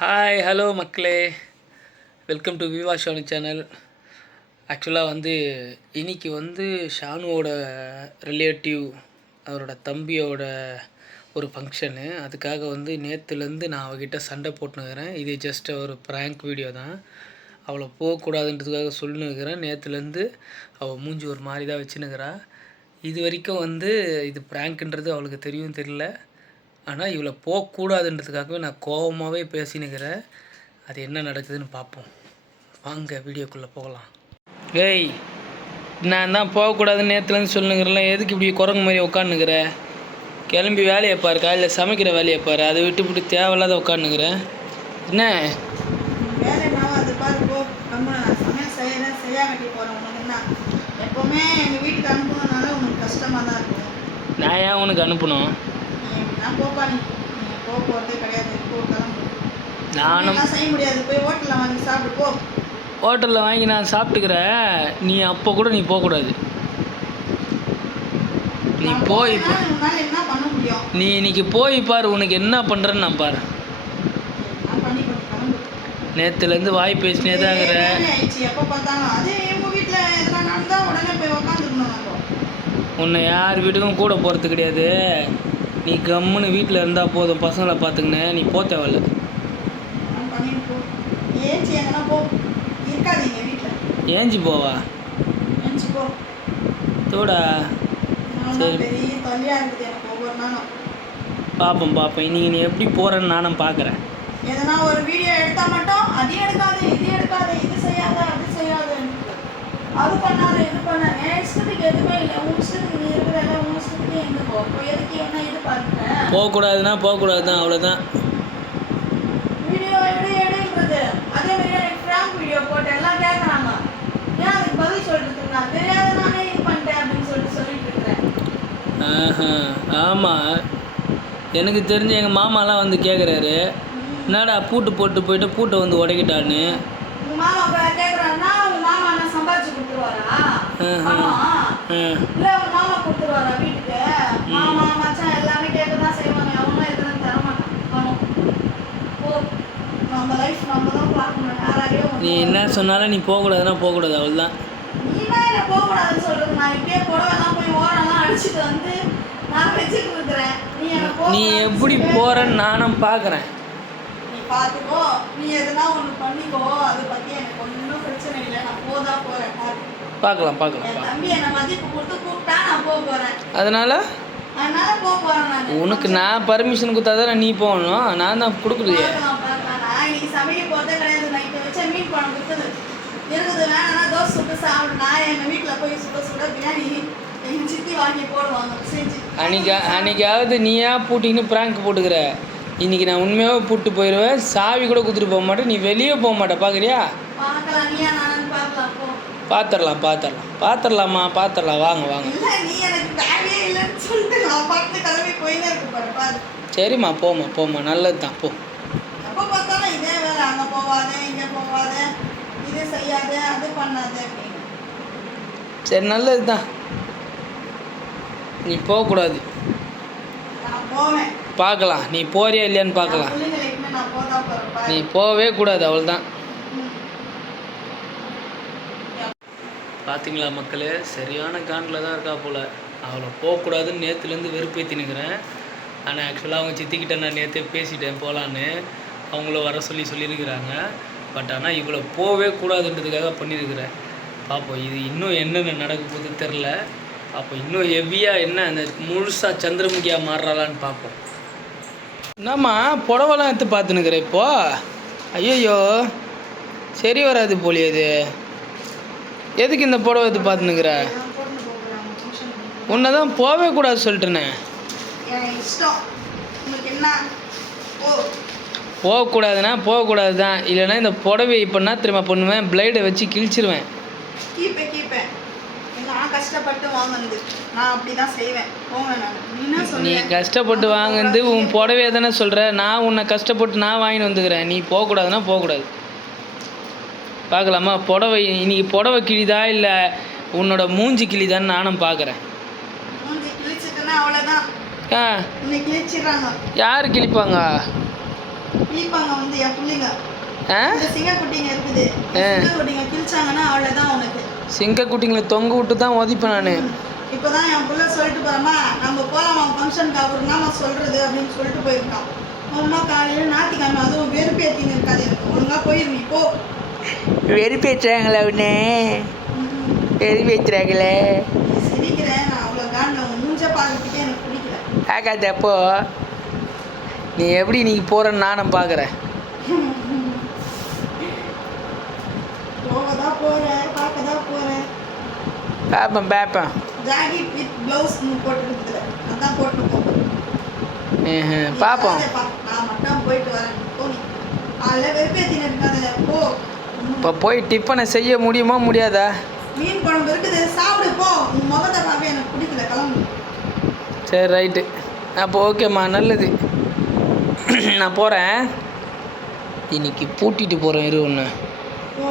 Hi hello மக்களே, welcome to Vivah Shanu channel. ஆக்சுவலாக இன்றைக்கி ஷானுவோட ரிலேட்டிவ் அவரோட தம்பியோட ஒரு ஃபங்க்ஷனு. அதுக்காக நேற்றுலேருந்து நான் அவகிட்ட சண்டை போட்டுனுக்கிறேன். இது ஜஸ்ட் ஒரு ப்ராங்க் வீடியோ தான். அவளை போகக்கூடாதுன்றதுக்காக சொல்லினுக்கிறேன். நேற்றுலேருந்து அவள் மூஞ்சி ஒரு மாதிரி தான் வச்சுன்னுக்கிறா. இது வரைக்கும் இது ப்ராங்க்ன்றது அவளுக்கு தெரியும் தெரியல. ஆனால் இவளை போகக்கூடாதுன்றதுக்காகவே நான் கோபமாகவே பேசினுக்கிறேன். அது என்ன நடக்குதுன்னு பார்ப்போம். வாங்க வீடியோக்குள்ளே போகலாம். ஏய், நான் தான் போகக்கூடாதுன்னு நேற்றுலேருந்து சொல்லுங்கிறேன்ல, எதுக்கு இப்படி குரங்கு மாதிரி உட்காந்துக்கிற? கிளம்பி வேலையை பாரு, காலையில் சமைக்கிற வேலையை பாரு. அதை விட்டு தேவையில்லாத உட்காந்துக்கிறேன். என்ன நான் ஏன் உனக்கு அனுப்பணும்? நானும் ஹோட்டலில் வாங்கி நான் சாப்பிட்டுக்கிறேன். நீ அப்போ கூட நீ போகக்கூடாது. நீ போய் நீ இன்னைக்கு போய் பாரு, உனக்கு என்ன பண்ணுறேன்னு நான் பாரு. நேற்றுலேருந்து வாய் பேசினே தாங்கிற. உன்னை யார் வீட்டுக்கும் கூட போகிறது கிடையாது. நீ கம்முன்னு வீட்டில் இருந்தால் போதும், பசங்களை பார்த்துக்கினே நீ போ தேவையில்ல. ஏஞ்சி போவா தோடா. சரி பார்ப்போம் இன்னைக்கு நீ எப்படி போகிறேன்னு நானும் பார்க்குறேன். எதனா ஒரு வீடியோ எடுத்தால் மட்டும் அது எடுக்காது, இது எடுக்காது, இது செய்யாத, அது செய்யாது, அது பண்ணாத, இது பண்ண. என் இஷ்டத்துக்கு எதுவுமே இல்லை. உன் இஷ்டத்துக்கு நீ இருக்கிறத உன் இஷ்டத்துக்கு எங்கே போ எதுக்கு என்ன இது பார்க்குறேன்? போகக்கூடாதுன்னா போகக்கூடாது தான், அவ்வளோதான். வீடியோ எடுன்றது அதே மாதிரி எனக்கு ஃப்ராங்க் வீடியோ போட்டு எல்லாம் கேட்குறாங்க. ஏன் அதுக்கு பதில் சொல்லிட்டு இருக்கேன்? தெரியாத நானே இது பண்ணிட்டேன் அப்படின்னு சொல்லிட்டு இருக்கிறேன். ஆமாம், எனக்கு தெரிஞ்ச எங்கள் மாமாலாம் கேட்குறாரு, என்னடா பூட்டு போட்டு போயிட்டு பூட்டை உடைக்கிட்டான்னு. மாமா கேட்குறாருன்னா உங்கள் மாமா என்ன சம்பாதிச்சு கொடுத்துருவாரா? இல்லை உங்கள் மாமா கொடுத்துருவாரா வீட்டுக்கு? மாமா மச்சான் எல்லாமே கேட்க தான் செய்வாங்க. அவங்களும் எதுவும் தரமாட்டாங்க. நம்ம லைஃப் நம்ம தான் பார்க்கணும். யாரையும் நீ என்ன சொன்னாலும் நீ போகக்கூடாதுன்னா போகக்கூடாது, அவ்வளோதான். நீ தான் என்ன போகக்கூடாதுன்னு சொல்கிறது. நான் இப்படியே புடவெல்லாம் போய் ஓரெல்லாம் அடிச்சுட்டு நான் வச்சுட்டு இருக்கிறேன். நீ எப்படி போகிறன்னு நானும் பார்க்குறேன். பார்த்துக்கோ, நீ எதுனா ஒன்று பண்ணிக்கோ. அதை பற்றி எனக்கு ஒன்றும் பிரச்சனை இல்லை. நான் போதான் போகிறேன். பார்க்கலாம். என் தம்பி என்னை மதிப்பு கொடுத்து கூப்பிட்டா நான் போகிறேன். அதனால போக போகிறேன். உனக்கு நான் பர்மிஷன் கொடுத்தா தான் நீ போகணும். நான் தான் கொடுக்குறேன். நான் இன்னைக்கு சமைக்க போகிறதே கிடையாது. நைட்டு வச்ச மீன் குழம்பு இருக்குது வேணா தோசை சுட்டு சாப்பிடு. நான் எங்கள் வீட்டில் போய் சுட பிரியாணி எங்கள் சித்தி வாங்கி போடுவாங்க செஞ்சு. அன்னைக்காவது நீயா பூட்டின்னு ப்ராங்க் போட்டுக்கிற. இன்றைக்கி நான் உண்மையாக பூட்டு போயிடுவேன். சாவி கூட கொடுத்துட்டு போக மாட்டேன். நீ வெளியே போக மாட்டேன். பார்க்குறியா? பார்த்துடலாமா? வாங்க. சரிம்மா, போம்மா. நல்லது தான், போ. சரி, நல்லது தான். நீ போகக்கூடாது. பார்க்கலாம், நீ போறியா இல்லையான்னு பார்க்கலாம். நீ போகவே கூடாது, அவ்வளோதான். பார்த்தீங்களா மக்களே, சரியான காண்டில் தான் இருக்கா போல். அவளை போகக்கூடாதுன்னு நேற்றுலேருந்து வெறுப்பேற்றினுக்கிறேன். ஆனால் ஆக்சுவலாக அவங்க சித்திக்கிட்ட நான் நேற்றே பேசிட்டேன் போகலான்னு. அவங்கள வர சொல்லியிருக்கிறாங்க. பட் ஆனால் இவளை போகவே கூடாதுன்றதுக்காக பண்ணியிருக்கிறேன். பார்ப்போம் இது இன்னும் என்னென்ன நடக்க போகுது தெரில. அப்போ இன்னும் ஹெவியாக என்ன அந்த முழுசாக சந்திரமுகியாக மாறுறாளான்னு பார்ப்போம். என்னம்மா புடவெல்லாம் எடுத்து பார்த்துனுக்கிறேன் இப்போ? ஐயோ, சரி வராது போலியே இது. எதுக்கு இந்த புடவை எடுத்து பார்த்துனுக்கிற? உன்னை தான் போகவே கூடாது சொல்லிட்டேனே. போகக்கூடாதுன்னா போகக்கூடாது தான். இல்லைன்னா இந்த புடவை இப்போ என்ன தெரியுமா பண்ணுவேன்? பிளேடை வச்சு கிழிச்சிருவேன். நீ கஷ்டப்பட்டு வாங்குறது உன் புடவையை தானே சொல்கிற. நான் உன்னை கஷ்டப்பட்டு நான் வாங்கிட்டு வந்துக்கிறேன். நீ போகக்கூடாதுன்னா போகக்கூடாது. பார்க்கலாமா? இன்னைக்கு புடவை கிழிதா இல்லை உன்னோட மூஞ்சி கிழிதான்னு நானும் பார்க்குறேன். யார் கிழிப்பாங்க? கிழிப்பாங்க வந்து என் பிள்ளைங்க. ஆ இந்த சிங்கக்குட்டிங்க இருக்குது. சிங்கக்குட்டிங்க கிழிச்சாங்கன்னா அவ்வளோதான் உனக்கு. சிங்க குட்டிங்களை தொங்க விட்டு தான் உதைப்பேன் நான். இப்போதான் என் பிள்ளை சொல்லிட்டு போகிறோமா நம்ம போகலாமா ஃபங்க்ஷனுக்கு அவர் என்னம்மா சொல்கிறது அப்படின்னு சொல்லிட்டு போயிருக்கான். அம்மா காலையில் ஞாயிற்றுக்கிழமை அதுவும் வெறுப்பேற்றின்னு இருக்காது எனக்கு. ஒழுங்காக போயிருந்தீ போ. வெறுப்பேற்றுறாங்களா உடனே? வெறுப்பேற்றுறாங்களே. சிரிக்கிறேன் நான் அவ்வளோ காண்ட உன் மூஞ்ச பார்க்கறதுக்கே எனக்கு பிடிக்கல. பார்க்காதப்போ நீ எப்படி நீ போகிறன்னு நானும் பார்க்குறேன். போகதான் போகிறேன், பார்க்க தான் போகிறேன். பார்ப்பேன். ஜாக்கெட் வித் ப்ளவுஸ் போட்டுருக்குதுல அதான் போட்டுருக்கோம். பார்ப்போம். நான் மட்டும் போயிட்டு வரேன். போ நீ அதில் வெறுப்பேற்றின்னு இருக்காத போ. இப்போ போய் டிஃபனை செய்ய முடியுமா முடியாதா? மீன் குழம்பு இருக்குது சாப்பிடு போ. உன் முகத்தை பார்க்க எனக்கு பிடிக்கல கிளம்பு. சரி ரைட்டு. அப்போ ஓகேம்மா நல்லது. நான் போகிறேன். இன்னைக்கு பூட்டிட்டு போகிறேன் இரு ஒன்று. போ.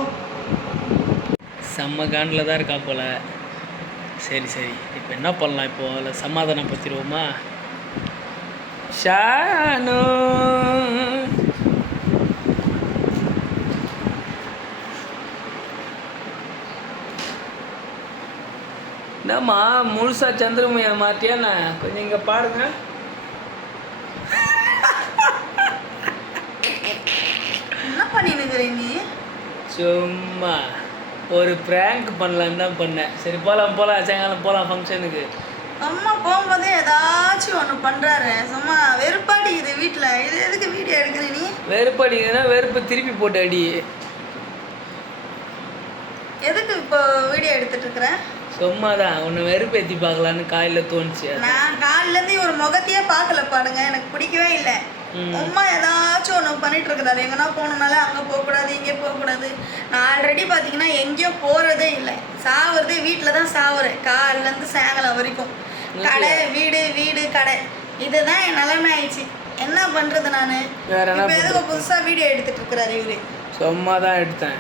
செம்ம காண்டில் தான் இருக்கா போல். சரி இப்போ என்ன பண்ணலாம்? இப்போ அதில் சமாதானப்படுத்திடுவோமா? ஷானு என்னம்மா முழுசா சந்திரமையா மாட்டியாண்ணா? கொஞ்சம் இங்கே பாருங்க. என்ன பண்ணினுக்கிற நீ? சும்மா ஒரு ப்ராங்க் பண்ணலான்னு தான் பண்ணேன். சரி போகலாம் சாயங்காலம் போகலாம் ஃபங்க்ஷனுக்கு. அம்மா போகும்போதே ஏதாச்சும் ஒன்று பண்ணுறாரு. சும்மா வெறுப்பாடிக்குது வீட்டில். இது எதுக்கு வீடியோ எடுக்கிற நீ? வெறுப்படிக்குதுன்னா வெறுப்பு திருப்பி போட்டு அடி. எதுக்கு இப்போ வீடியோ எடுத்துட்டு இருக்கிறேன்? சும்மா தான் உன்னை வெறுப்பேற்றி பார்க்கலான்னு காலையில் தோணுச்சு. நான் காலிலேருந்து ஒரு முகத்தையே பார்க்கல பாடுங்க. எனக்கு பிடிக்கவே இல்லை. அம்மா ஏதாச்சும் ஒன்று பண்ணிட்டு இருக்கிறாரு. எங்கன்னா போகணுன்னாலே அங்கே போகக்கூடாது, இங்கே போகக்கூடாது. நான் ஆல்ரெடி பார்த்தீங்கன்னா எங்கேயோ போகிறதே இல்லை. சாவுறதே வீட்டில் தான் சாவுறேன். காலிலேருந்து சாயங்காலம் வரைக்கும் கடை வீடு கடை. இதுதான் என் நிலைமை ஆயிடுச்சு. என்ன பண்ணுறது நான்? இப்போ எதுக்கு புதுசாக வீடியோ எடுத்துட்டு இருக்கிறாரு இவரு? சும்மா தான் எடுத்தேன்.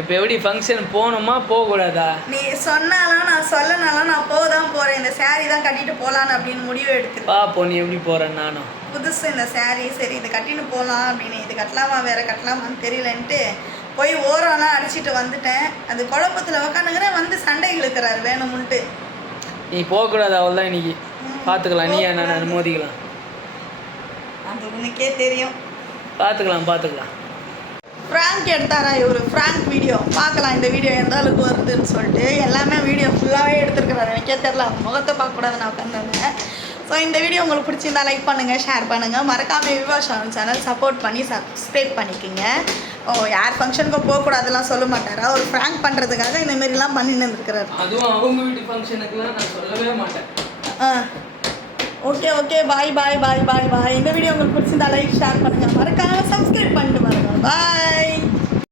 இப்போ எப்படி ஃபங்க்ஷன் போகணுமா போகக்கூடாதா? நீ சொன்னாலும் நான் சொல்லனாலும் நான் போதான் போகிறேன். இந்த சாரீ தான் கட்டிட்டு போகலான்னு அப்படின்னு முடிவு எடுத்து பாப்போ நீ எப்படி போகிறேன். நானும் புதுசு இந்த சாரீ சரி இது கட்டின்னு போகலாம் அப்படின்னு. இது கட்டலாமா வேறு கட்டலாமான்னு தெரியலன்ட்டு போய் ஓரம்லாம் அடிச்சுட்டு வந்துட்டேன். அது குழப்பத்தில் உக்காந்துக்கிறேன். வந்து சண்டை இழுக்கிறாரு வேணுமுன்ட்டு. நீ போகக்கூடாது அவ்வளோதான். இன்னைக்கு பார்த்துக்கலாம். நீ என்ன அனுமதிக்கலாம். அது உனக்கே தெரியும். பார்த்துக்கலாம். ஃப்ராங்க் எடுத்தாரா இவர்? ஃப்ராங்க் வீடியோ பார்க்கலாம். இந்த வீடியோ எந்த அளவுக்கு வருதுன்னு சொல்லிட்டு எல்லாமே வீடியோ ஃபுல்லாகவே எடுத்துருக்குறாரு. எனக்கே தெரில. முகத்தை பார்க்கக்கூடாது நான் உட்காந்துருந்தேன். ஸோ இந்த வீடியோ உங்களுக்கு பிடிச்சிருந்தா லைக் பண்ணுங்கள், ஷேர் பண்ணுங்கள். மறக்காமல் விவா சேனல் சப்போர்ட் பண்ணி சப்ஸ்கிரைப் பண்ணிக்கோங்க. யார் ஃபங்க்ஷனுக்கும் போகக்கூடாதுலாம் சொல்ல மாட்டாரா? ஒரு ஃப்ராங்க் பண்ணுறதுக்காக இந்தமாரிலாம் பண்ணின்னு இருந்துருக்கிறாரு. அதுவும் அவங்க வீட்டு ஃபங்க்ஷனுக்குலாம் நான் சொல்லவே மாட்டேன். Okay bye. இந்த வீடியோ உங்களுக்கு பிடிச்சிருந்தா லைக் ஷேர் பண்ணுங்கள். மறக்காமல் சப்ஸ்கிரைப் பண்ணிட்டு பாருங்கள். பாய்.